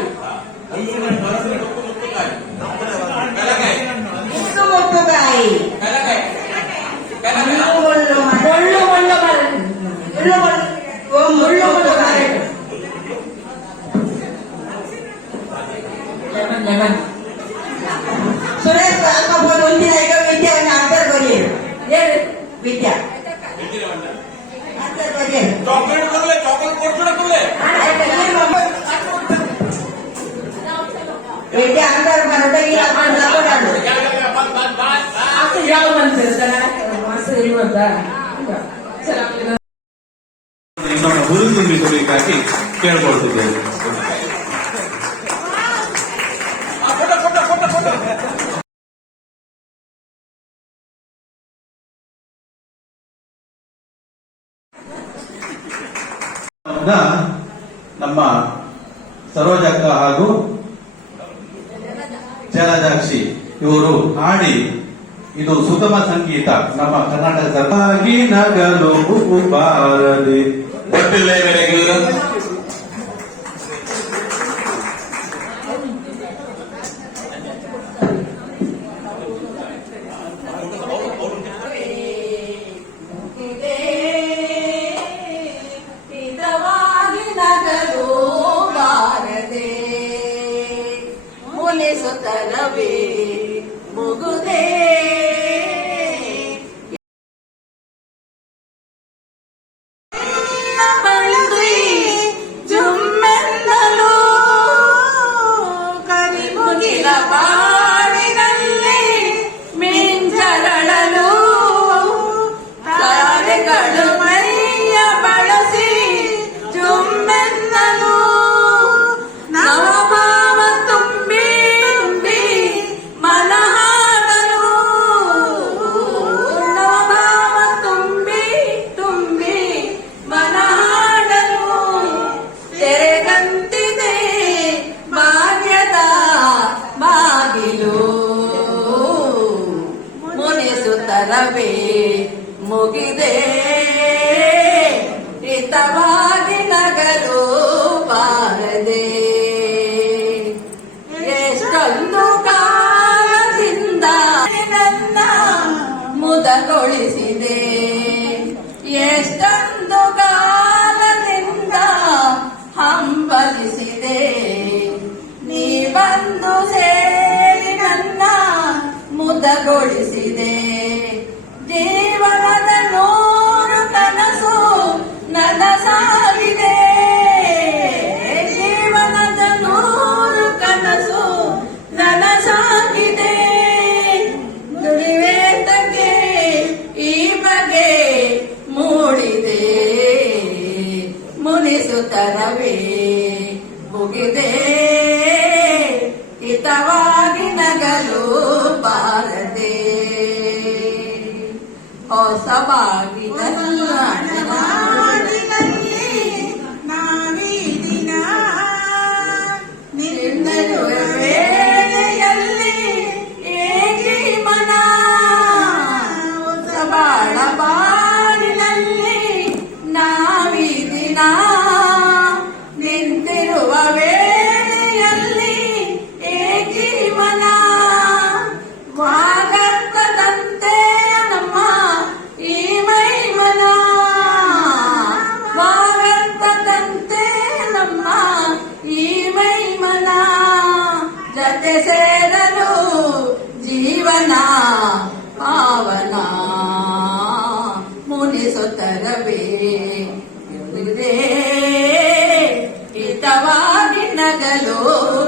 ಮುತ್ತುಕಾಯಿ ಮುಳ್ಳು ಮುಳ್ಳು ಮುಳ್ಳು ಮರ ಮುಳ್ಳು ಮುಳ್ಳು ಕಾಯಿ ಲೆಮನ್ ಸುರೇಶ್ ಅಕ್ಕ ಬೋಲ್ ಒಂದಿನ ಈಗ ವಿದ್ಯಾವನ್ನು ಆನ್ಸರ್ ಬರೀ ಏನು ವಿದ್ಯಾ ಆನ್ಸರ್ ಬರೀ चॉकलेट करले चॉकलेट कोट करले विद्या आन्सर बनवता येईल आपण दाखवणार असं यावं म्हणतं असं म्हणता चला ನಮ್ಮ ಹುರಿದುಂಬಿಸಬೇಕಾಗಿ ಕೇಳ್ಕೊಳ್ತಿದ್ದೇವೆ. ನಮ್ಮ ಸರೋಜಕ್ಕ ಹಾಗೂ ಜಲಜಾಕ್ಷಿ ಇವರು ಹಾಡಿ ಇದು ಸುಗಮ ಸಂಗೀತ ನಮ್ಮ ಕರ್ನಾಟಕ ಸರ್ಕಾರಿ ನಗಲು ಬಾರದೆ ಗೊತ್ತಿಲ್ಲ ಇವರಿಗೆ ಹಿತವಾಗಿ ನಗಲು ಬಾರದೆ ಮುನಿಸುತ್ತಲವೇ ಮುಗುದೇ ಜುಮ್ಮೆನ್ನಲು ಕರಿಮುಗಿಲ ಬಾಡಿನಲ್ಲಿ ಮಿಂಚರಳಲು ತಾರೆಗಳು ಮೈಯ ಬಳಸಿ ಜುಮ್ಮೆನ್ನಲು ನವಭಾವ ತುಂಬಿ ತುಂಬಿ ಮನ ಹಾಡಲು ನವಭಾವ ತುಂಬಿ ತುಂಬಿ ಮನ ಹಾಡಲು ತೆರೆದಂತಿದೆ ಭಾಗ್ಯದ ಬಾಗಿಲು ಮುನಿಸುತ್ತಲವೇ ಮುಗಿದೆ ಹಿತವಾಗಿ ನಗಲು ಬಾರದೆ ಎಷ್ಟೊಂದು ಕಾಲದಿಂದ ನನ್ನ ಮುದಗೊಳಿಸಿದೆ ಎಷ್ಟೊಂದು ಕಾಲದಿಂದ ಹಂಬಲಿಸಿದೆ ನೀ ಬಂದು ಸೇರಿ ನನ್ನ ಮುದಗೊಳಿಸಿದೆ ಜೀವನದ ನೂರು ಕನಸು ನನಸಾಗಿದೆ ಜೀವನದ ನೂರು ಕನಸು ನನಸಾಗಿದೆ ನುಡಿವೇತಕ್ಕೆ ಈ ಬಗೆ ಮೂಡಿದೆ ಮುನಿಸುತ್ತಲವೇ ಮುಗಿದೆ ಹಿತವಾಗಿ ನಗಲು ಬಾರದೆ ಬಾಗಿಲಲ್ಲಿ ನಾವೀ ದಿನ ನಿನ್ನೆರುವ ವೇಳೆಯಲ್ಲಿ ಏಗಿ ಮನ ಬಾಳ ಬಾಳಿನಲ್ಲಿ ನಾವೀ ದಿನ ನಿಂತಿರುವ ವೇಳೆಯಲ್ಲಿ ಏಗಿ ಮನ ವಾಗರ್ತದಂತೆ ನಮ್ಮ ಈ ಮೈಮನ ವಾಗರ್ತದಂತೆ ನಮ್ಮ ಈ ಮೈಮನ ಜತೆ ಸೇರಲು ಜೀವನ ಪಾವನ ಮುನಿಸುತ್ತರವೇ ಹಿತವಾಗಿ ನಗಲು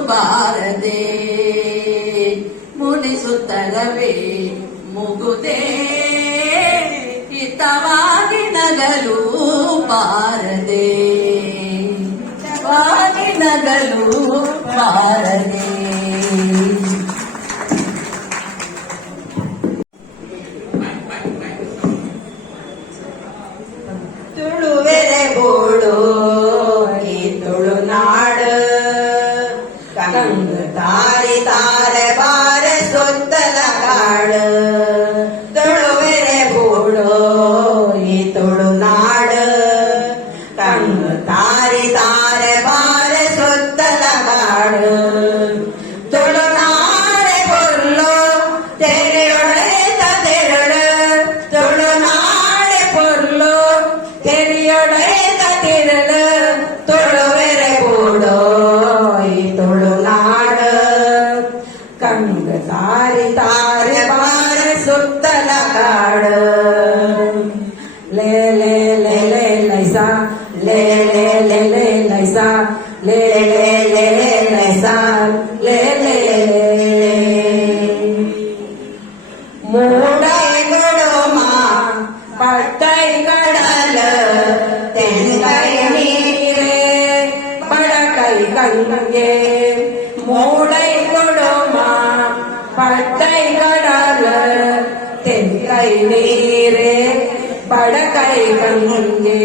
ಬಾರದೆ ಮುನಿಸುತ್ತರವೇ ಮುಗುದೇ ಹಿತವಾಗಿ ನಗಲು ಬಾರದೆ ಹಿತವಾಗಿ ನಗಲು ಬಾರದೆ ತುಳುವೆರೆ ಬೋಡು ಈ ತುಳುನಾಡು ಕಂದು ತಾರಿ ತಾರೆ ಬಾರೆ ಸುತ್ತಲ ಕಾಡು ತುಳುವೆರೆ ಬೋಡು ಈ ತುಳುನಾಡು ಕಂದು ತಾರಿ ತಾರೆ ಬಾರೆ ಸುತ್ತಲ ಕಾಡು ತುಳುನಾಡೆ ಪೊರ್ಲು ತೆರೆಯೊಡೆತ ತೆರಳು ತುಳುನಾಡೆ ಪೊರ್ಲು ತೆರೆಯೊಡೆತ ತೆರಳು ತುಳುವೆರೆ ಬೋಡು ಈ ತುಳುನಾಡು ಕಂಗ ತಾರಿ ತಾರೆ ಬಾರೆ ಸುತ್ತಲ ಕಾಡು ಲೇ ಲೇ ಲೇ ಲೇ ಲೈಸಾ ಲೇ ಲೇ ಲೇ ಲೇ ಲೈಸಾ ಲೇ ಲೇ ಲೇ ಲೈಸಾ ಲೇ ಲೇ ಮೂಡೈಗಳು ಮಾ ಪಟ್ಟೈ ಕಡಲ ತೆಂಗೈ ನೀರೇ ಬಡಕೈ ಗಂಗೆ ಮೂಡೈಗಳು ಮಾ ಪಟ್ಟೈ ಕಡಲ ತೆಂಗೈ ನೀರೇ ಬಡಕೈ ಗಂಗೆ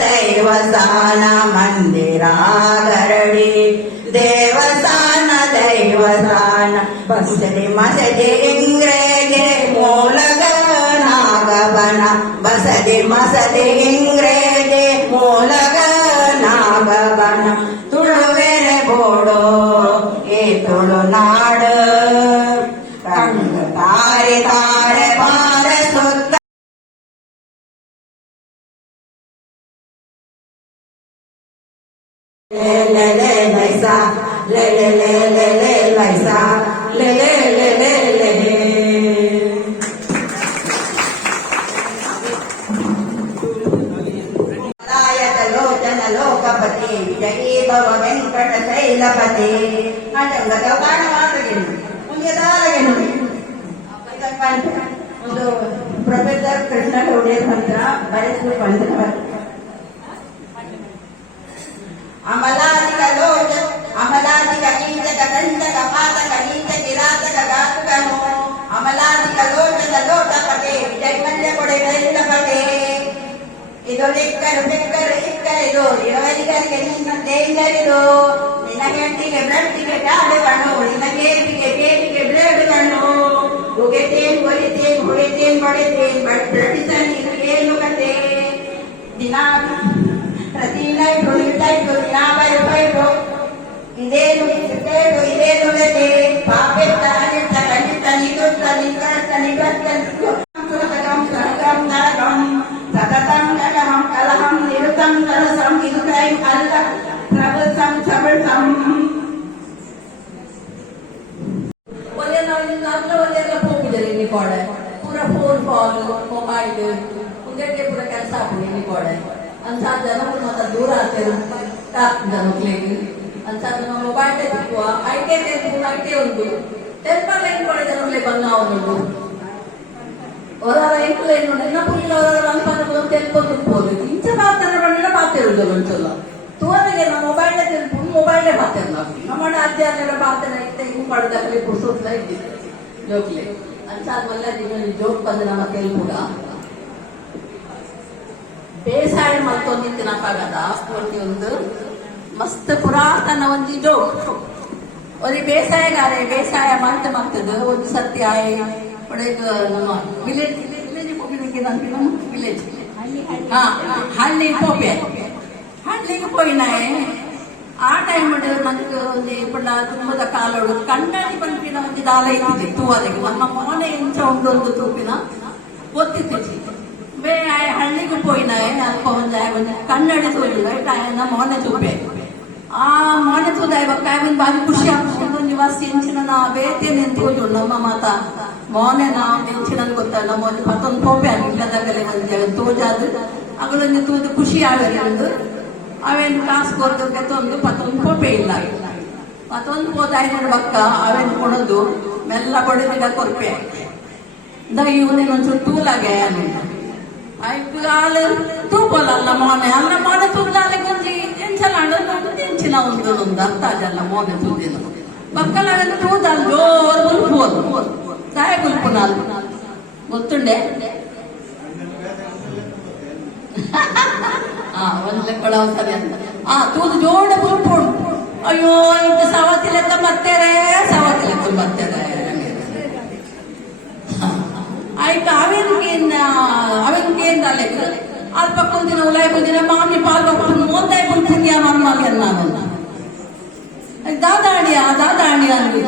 ದೈವಸ್ಥಾನ ಮಂದಿರ ಗರಡಿ ದೇವಸ್ಥಾನ ದೈವಸ್ಥಾನ ಬಸದಿ ಮಸದಿ ಇಂಗ್ರೇಗೆ ಮೂಲಗ ನಾಗವನ ಬಸದಿ ಮಸದಿ ಇಂಗ್ರೇಗೆ ಮೂಲಗ ನಾಗವನ ತುಳುವೆರೆ ಬೋಡು ಈ ತುಳುನಾಡು ಕಂಗ ತಾರೆ ತಾರೆ ಬಾರೆ ಸುತ್ತ ಲೇ ಲೇ ಲೇ ಲೈಸಾ ಲೇ ಲೇ ಲೇ ಲೇ ಲೇ ಲೈಸಾ ಲೇ ಲೇ ಲೇ ಲೇ ಲೇ ಲಾಯಕ ಲೋಚನ ಲೋಕಪತಿ ವಿಜಯೀ ಭವ ವೆಂಕಟ ಶೈಲಪತಿ ಅಂಗದ ಬಾಣವಾದಗೆನು ಮುಂಗೆದಾರಗೆನು ಒಂದು ಪ್ರೊಫೆಸರ್ ಕೃಷ್ಣ ಗೌಡೆ ಮಂತ್ರ ಬರೆಸುವ ಮಂತ್ರ ಅಮಲಾದಿಕ ಲೋಚ ಅಮಲಾದಿಕ ಕೀಚಕ ಕಂಚಕ ಪಾತಕ ನೀಚ ಕಿರಾತಕ ಘಾತುಕನು ಅಮಲಾದಿಕ ಲೋಚದ ಲೋಟಪತೆ ವಿಜಯಮಲ್ಯ ಕೊಡೆ ಕೈಲಪತೆ ಇದು ಲೆಕ್ಕರು ಬೆಕ್ಕರು ಇಕ್ಕರಿದು ಇರುವರಿಗರಿಗೆ ನಿನ್ನ ದೇಂಗರಿದು ನಿನ್ನ ಗಂಟಿಗೆ ಬ್ಲಡ್ಡಿಗೆ ಕಾಡುಗಣು ನಿನ್ನ ಕೇಪಿಗೆ ಕೇಪಿಗೆ ಬ್ಲೇಡುಗಣು ಉಗೆತೇನ್ ಕೊರಿತೇನ್ ಹೊಡಿತೇನ್ ಬಡಿತೇನ್ ಬಟ್ ಪ್ರತಿಸ ನೀನು ಏನು ಕತೆ ದಿನ ಪ್ರತಿ ನೈಟು ನಿಂತಾಯ್ತು ದಿನ ಬೈಟು ಇದೇನು ಇದೇನು ಇದೇನು ಗತೆ ಪಾಪೆತ್ತ ಅನಿತ್ತ ಖಂಡಿತ ನಿಗುತ್ತ ನಿಗತ್ತ ನಿಗತ್ತ ಸತತಂ ಕಲಹಂ ಕಲಹಂ ನಿರುತಂ ಕಲಸಂ ಇದುಕೈ ಅಲ್ಲ ಪ್ರಬಲಂ ಸಬಳಂ ಒಳ್ಳೆಲ್ಲ ಹೋಗಿದ್ದಾರೆ ಇಲ್ಲಿ ಕೊಡೆ ಪೂರ ಫೋನ್ ಕಾಲ್ ಮೊಬೈಲ್ ಮುಂದಕ್ಕೆ ಪೂರ ಕೆಲಸ ಆಗ್ತದೆ ಇಲ್ಲಿ ಕೊಡೆ ಅಂತ ಜನಗಳು ಮತ್ತೆ ದೂರ ಆಗ್ತಾರೆ ಜನಗಳಿಗೆ ಅಂತ ಮೊಬೈಲ್ ತಿಕ್ಕುವ ಐಟೆ ಐಟೆ ಉಂಟು ಟೆಂಪರ್ ಲೈನ್ ಕೊಡೆ ಜನಗಳೇ ಬಂದ ಅವನು ಒರಾರ ಎಂಟು ನಿನ್ನ ಪುಲ್ಲ ಒರಾರ ಅನ್ಪನ್ನು ತೆಲ್ಕೊಂಡು ಇಂಚ ಪಾತ್ರ ಬಣ್ಣ ಪಾತಿರುದು ಒಂಚಲ್ಲ ತೋರಿಗೆ ನಮ್ಮ ಮೊಬೈಲ್ ತೆಲ್ಕೊಂಡು ಮೊಬೈಲೇ ಪಾತಿರಲ್ಲ ನಮ್ಮ ಅಜ್ಜಾನೆಲ್ಲ ಪಾತ್ರ ಇತ್ತೆ ಹಿಂಗ್ ಪಡೆದಲ್ಲಿ ಪುರ್ಸೋತ್ಲ ಇದ್ದಿದ್ದು ಜೋಕ್ಲೆ ಅಂಚಾದ್ಮೇಲೆ ನೀವು ಜೋಕ್ ಬಂದು ನಮ್ಮ ತೆಲ್ಪುಗ ಬೇಸಾಯ ಮಲ್ತೊಂದಿತ್ತಿನಕ್ಕಾಗದ ಪೂರ್ತಿ ಒಂದು ಮಸ್ತ್ ಪುರಾತನ ಒಂದು ಜೋಕ್ ಒಂದು ಬೇಸಾಯ ಮಾಡ್ತದ ಒಂದು ಸತ್ಯ ಒಳಗೆ ನಮ್ಮ ವಿಲೇಜ್ ವಿಲೇಜ್ ಹಳ್ಳಿ ಪೋಪೆ ಹಳ್ಳಿಗೆ ಪೋಯಿನಾಯೆ ಆ ಟೈಮ್ ನನಗೆ ಒಂದು ಇಪ್ಪಣ್ಣ ತುಂಬದ ಕಾಲೋಡು ಕಣ್ಣಾಡಿ ಪಂಪಿನ ಒಂದು ದಾಲ ಇತ್ತಿದೆ ತೂವರೆಗೆ ನಮ್ಮ ಮನೆ ಇಂಚ ಒಂದು ತೂಪಿನ ಒತ್ತಿತ್ತು ಬೇ ಹಳ್ಳಿಗೆ ಪೋಯಿನಾಯೆ ಅಲ್ಪ ಒಂದು ಕನ್ನಡಿ ತೋರಿಲ್ಲ ನಮ್ಮ ಮೊನೆ ತೂಪೆ ಆ ಮೊನೆ ತೂದಾಯ ಒಂದು ಬಾರಿ ಖುಷಿ ಆಗ್ತದೆ ಒಂದು ವಾಸಿ ಇಂಚಿನ ನಾ ಬೇತೆ ನಿಂತು ನಮ್ಮ ಮಾತ ಮೊನೆ ನಾವು ಇಂಚಿನ ಗೊತ್ತ ನಮ್ಮ ಒಂದು ಮತ್ತೊಂದು ಪೋಪೆ ಆಗಿಲ್ಲದಾಗಲೇ ಒಂದು ತೋಜಾದು ಅಗಳೊಂದು ತೂದು ಖುಷಿ ಆಗಲಿ ಒಂದು ಅವೇನು ಕಾಸು ಕೊರದಕ್ಕೆ ತಂದು ಮತ್ತೊಂದು ಪೋಪೆ ಇಲ್ಲ ಮತ್ತೊಂದು ಹೋದಾಯ ಬಕ್ಕ ಅವೇನು ಕೊಡೋದು ಮೆಲ್ಲ ಕೊಡದಿಲ್ಲ ಕೊರಪೆ ಇವನೇನೊಂಚೂರು ತೂಲಾಗೆ ಆಯ್ತು ತೂಪಲ್ಲ ಮೊನೆ ಅಲ್ಲ ಮೊನೆ ತೂದಾಲೆ ಗುಂಜಿ ಎಂಚಲಾಡು ಎಂಚಿನ ಒಂದು ಅರ್ಥ ಆಗಲ್ಲ ಮೊನೆ ತೂದಿನ ಮಕ್ಕಳ ತೂದಲ್ ಜೋರು ಮುಲ್ಪೋದು ಸಾಯ ಮುಲ್ಪುನಾಲ್ ಗೊತ್ತುಂಡೆ ಒಂದ್ ಲೆಕ್ಕಳ ಸರಿ ಅಂತ ತೂದು ಜೋಡ ಮುಲ್ಪುಂಡು ಅಯ್ಯೋ ಇದು ಸವತಿ ಲೆಕ್ಕ ಬರ್ತಾರೆ ಆಯ್ತು ಅವೇನ್ಕೇನ್ ಲೆಕ್ಕ ಅಲ್ಪ ಕೊಂದಿನ ಉಲಾಯ್ ಬಂದಿನ ಮಾಮಿ ಪಾಲ್ ಬರ್ಕೊಂಡು ಮೋದಾಯ ಬಂದ್ಯ ಮನ್ಮಾಲಿ ಅನ್ನ ದಾದಾಡಿಯ ಅಂದ್ವಿ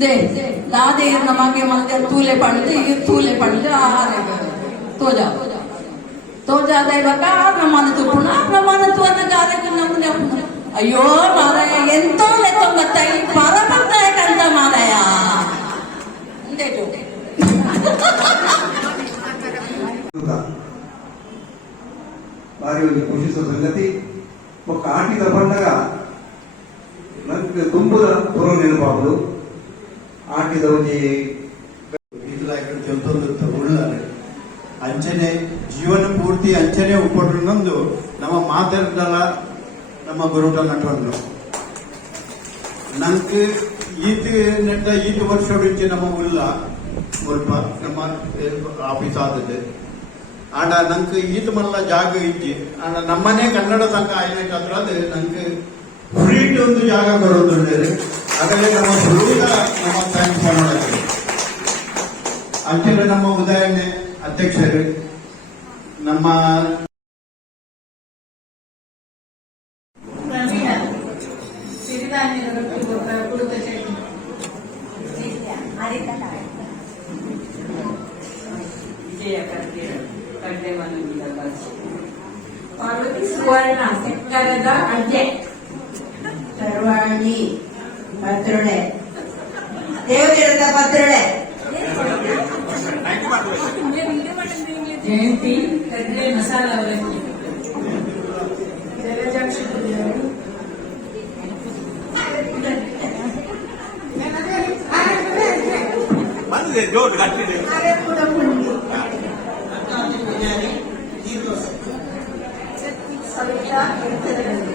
ದೇ ದಾದೆ ನಮಗೆ ಮತ್ತೆ ತೂಲೆ ಪಡೆದು ತೋಜಾದ ಇವಾಗ ನಮ್ಮನ್ನ ತುಪ್ಪುಣ ನಮ್ಮನ್ನ ತೂನ ಗಾದಕ್ಕೆ ನಮ್ಮನೆ ಅಯ್ಯೋ ಮಾರಾಯ ಎಂತೋ ಲೆತ್ತೊಂಬತ್ತ ಈ ಪರ ಬರ್ತಾಯ ಕಂತ ಮಾರಾಯ ಬಾರಿ ಒಂದು ಖುಷಿಸುವ ಸಂಗತಿ ಒಕ್ಕ ಆಟಿದ ಬಂದಾಗ ನನಗೆ ತುಂಬದ ಪುರ ನೆನಪಾಗುದು ಆಟಿದ ಒಂದು ಉಳ್ಳಾರೆ ಅಂಚನೆ ಜೀವನ ಪೂರ್ತಿ ಅಂಚನೆ ಉಪ್ಪಟ್ಟು ನಮ್ದು ನಮ್ಮ ಮಾತಾಡಲ್ಲ ನಮ್ಮ ಗುರುಟ ನಟವನ್ನು ನಂಗೆ ಈತ ವರ್ಷ ಬಿಟ್ಟು ನಮ್ಮ ಉಲ್ಲ ಸ್ವಲ್ಪ ನಮ್ಮ ಆಫೀಸ್ ಆದದ್ದು ಆಂಡ ನಂಗೆ ಈತ ಮಲ್ಲ ಜಾಗ ಇಜ್ಜಿ ಆಂಡ ನಮ್ಮನೆ ಕನ್ನಡ ಸಂಘ ಆಯ್ನಕ್ಕಾದ್ರೆ ಅದು ನಂಗೆ ಫ್ರೀಟ್ ಒಂದು ಜಾಗ ಬರೋದು ಅದರಲ್ಲಿ ನಮ್ಮ ಗುರುವಿನ ನಮ್ಮ ಥ್ಯಾಂಕ್ಸ್ ಮಾಡೋದು ಅಂಚನೆ ನಮ್ಮ ಉದಯನೆ ಅಧ್ಯಕ್ಷರು ನಮ್ಮ ಪಾರ್ವತಿ ಸುವರ್ಣ ಸರ್ಕಾರದ ಅಡ್ಡೆ ಸರ್ವಾಣಿ ಪತ್ರೊಡೆ ದೇವತೆರದ ಪತ್ರೊಡೆ ಜಯಂತಿ ಕಡ್ಲೆ ಮಸಾಲ ಅವಲಕ್ಕಿ ಜಲಜಾಕ್ಷ ಜೋರು ಕಟ್ಟಿದೆ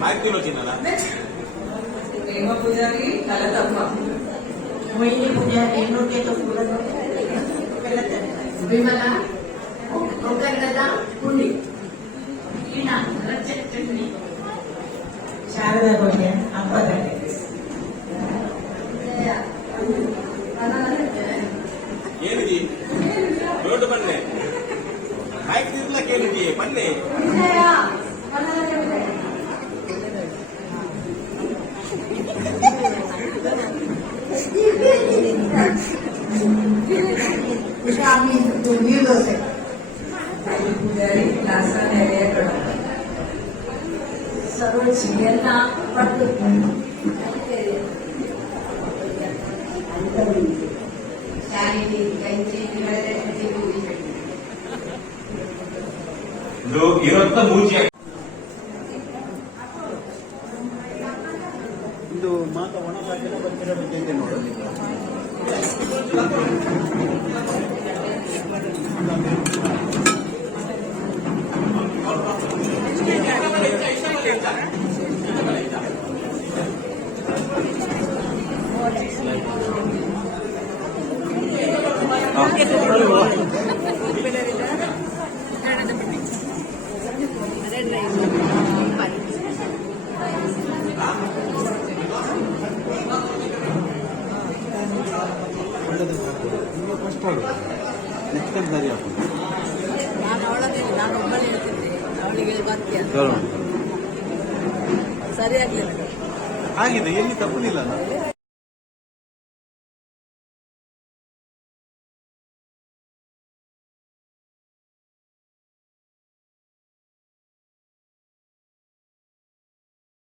ಆಯ್ತು ಚಿನ್ನಲ್ಲ ಪ್ರೇಮ ಪೂಜಾರಿ ಕಲತಪ್ಪ ಮೊಯ್ಲಿ ಪೂಜಾರಿ ವಿಮಲ ಒಗ್ಗರಣದ ಪುಂಡಿ ಈಣ ಚಟ್ನಿ ಶಾರದಾ ಗೋಟೆ ಹಬ್ಬದ ಏನಿದೆ ದೊಡ್ಡ ಬನ್ನೆ ಆಯ್ತಿರ್ಲ ಕೇಳಿದ್ವಿ ಬನ್ನಿ ನೀರು ದೋಸೆ ಪೂಜಾರಿ ದಾಸನ ಎಲೆಯ ಕಡಪ ಸರೋಜಿ ಎಲ್ಲ ಪಟ್ಟು ಶಾಲಿನಿ ಗಂಜಿ ಇರೋಂತ ಮೂಜಿ ಇದು ಮಾತ ಒಣ ಸಾಕಿನ ಬಂದಿರೋ ಬಗ್ಗೆ ನೋಡೋದು ನಾನು ಒಬ್ಬನೇ ಹೇಳ್ತಿದ್ದೆ ಅವಳಿಗೆ ಬರ್ತೀಯ ಸರಿ ಆಗ್ಲಿಲ್ಲ ಆಗಿದೆ ಎಲ್ಲಿ ತಪ್ಪಲಿಲ್ಲ